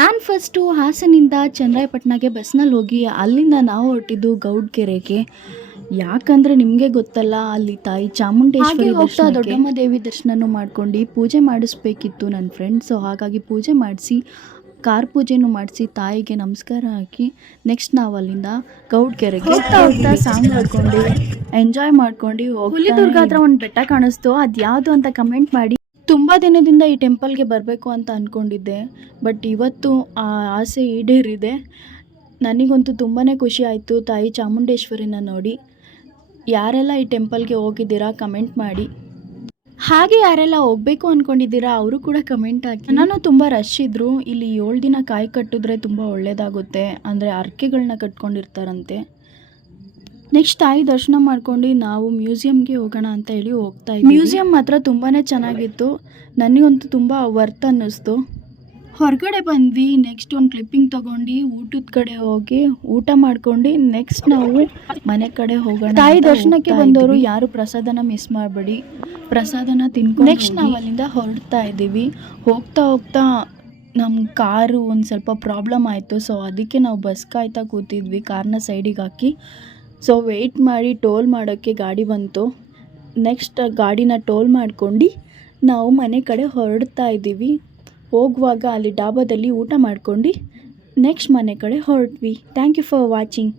ನಾನು ಫಸ್ಟು ಹಾಸನಿಂದ ಚನ್ನರಾಯಪಟ್ಟಣಕ್ಕೆ ಬಸ್ನಲ್ಲಿ ಹೋಗಿ ಅಲ್ಲಿಂದ ನಾವು ಹೊರಟಿದ್ದು ಗೌಡ್ಗೆರೆಗೆ. ಯಾಕಂದರೆ ನಿಮಗೆ ಗೊತ್ತಲ್ಲ, ಅಲ್ಲಿ ತಾಯಿ ಚಾಮುಂಡೇಶ್ವರಿ ಹೋಗ್ತಾ ದೊಡ್ಡಮ್ಮ ದೇವಿ ದರ್ಶನನೂ ಮಾಡ್ಕೊಂಡು ಪೂಜೆ ಮಾಡಿಸ್ಬೇಕಿತ್ತು ನನ್ನ ಫ್ರೆಂಡ್. ಸೊ ಹಾಗಾಗಿ ಪೂಜೆ ಮಾಡಿಸಿ, ಕಾರ್ ಪೂಜೆನೂ ಮಾಡಿಸಿ, ತಾಯಿಗೆ ನಮಸ್ಕಾರ ಹಾಕಿ ನೆಕ್ಸ್ಟ್ ನಾವು ಅಲ್ಲಿಂದ ಗೌಡ್ಗೆರೆಗೆ ಹೋಗ್ತಾ ಸಾಂಗ್ ಹಾಡ್ಕೊಂಡು ಎಂಜಾಯ್ ಮಾಡ್ಕೊಂಡು ಹುಲಿದುರ್ಗ ಹತ್ರ ಒಂದು ಬೆಟ್ಟ ಕಾಣಿಸ್ತು. ಅದು ಯಾವುದು ಅಂತ ಕಮೆಂಟ್ ಮಾಡಿ. ತುಂಬ ದಿನದಿಂದ ಈ ಟೆಂಪಲ್ಗೆ ಬರಬೇಕು ಅಂತ ಅಂದ್ಕೊಂಡಿದ್ದೆ, ಬಟ್ ಇವತ್ತು ಆ ಆಸೆ ಈಡೇರಿದೆ. ನನಗಂತೂ ತುಂಬಾ ಖುಷಿ ಆಯಿತು ತಾಯಿ ಚಾಮುಂಡೇಶ್ವರಿನ ನೋಡಿ. ಯಾರೆಲ್ಲ ಈ ಟೆಂಪಲ್ಗೆ ಹೋಗಿದ್ದೀರಾ ಕಮೆಂಟ್ ಮಾಡಿ. ಹಾಗೆ ಯಾರೆಲ್ಲ ಹೋಗಬೇಕು ಅಂದ್ಕೊಂಡಿದ್ದೀರಾ ಅವರು ಕೂಡ ಕಮೆಂಟ್ ಹಾಕಿ. ನಾನು ತುಂಬ ರಶ್ ಇದ್ದರು. ಇಲ್ಲಿ 7 ದಿನ ಕಾಯಿ ಕಟ್ಟಿದ್ರೆ ತುಂಬ ಒಳ್ಳೆಯದಾಗುತ್ತೆ, ಅಂದರೆ ಹರಕೆಗಳನ್ನ ಕಟ್ಕೊಂಡಿರ್ತಾರಂತೆ. ನೆಕ್ಸ್ಟ್ ತಾಯಿ ದರ್ಶನ ಮಾಡ್ಕೊಂಡು ನಾವು ಮ್ಯೂಸಿಯಮ್ಗೆ ಹೋಗೋಣ ಅಂತ ಹೇಳಿ ಹೋಗ್ತಾ ಇದ್ವಿ. ಮ್ಯೂಸಿಯಂ ಮಾತ್ರ ತುಂಬಾ ಚೆನ್ನಾಗಿತ್ತು, ನನಗಂತೂ ತುಂಬ ವರ್ತ್ ಅನ್ನಿಸ್ತು. ಹೊರಗಡೆ ಬಂದ್ವಿ. ನೆಕ್ಸ್ಟ್ ಒಂದು ಕ್ಲಿಪ್ಪಿಂಗ್ ತೊಗೊಂಡು ಊಟದ ಕಡೆ ಹೋಗಿ ಊಟ ಮಾಡ್ಕೊಂಡು ನೆಕ್ಸ್ಟ್ ನಾವು ಮನೆ ಕಡೆ ಹೋಗೋಣ. ತಾಯಿ ದರ್ಶನಕ್ಕೆ ಬಂದವರು ಯಾರು ಪ್ರಸಾದನ ಮಿಸ್ ಮಾಡಬೇಡಿ, ಪ್ರಸಾದನ ತಿನ್ಕೊಂಡು ನೆಕ್ಸ್ಟ್ ನಾವು ಅಲ್ಲಿಂದ ಹೊರಡ್ತಾ ಇದ್ದೀವಿ. ಹೋಗ್ತಾ ಹೋಗ್ತಾ ನಮ್ಮ ಕಾರು ಒಂದು ಸ್ವಲ್ಪ ಪ್ರಾಬ್ಲಮ್ ಆಯಿತು. ಸೊ ಅದಕ್ಕೆ ನಾವು ಬಸ್ ಕಾಯ್ತಾ ಕೂತಿದ್ವಿ, ಕಾರ್ನ ಸೈಡಿಗೆ ಹಾಕಿ. ಸೊ ವೆಯ್ಟ್ ಮಾಡಿ ಟೋಲ್ ಮಾಡೋಕ್ಕೆ ಗಾಡಿ ಬಂತು. ನೆಕ್ಸ್ಟ್ ಗಾಡಿನ ಟೋಲ್ ಮಾಡ್ಕೊಂಡು ನಾವು ಮನೆ ಕಡೆ ಹೊರಡ್ತಾ ಇದ್ದೀವಿ. ಹೋಗುವಾಗ ಅಲ್ಲಿ ಡಾಬಾದಲ್ಲಿ ಊಟ ಮಾಡ್ಕೊಂಡು ನೆಕ್ಸ್ಟ್ ಮನೆ ಕಡೆ ಹೊರಟ್ವಿ. Thank you for watching.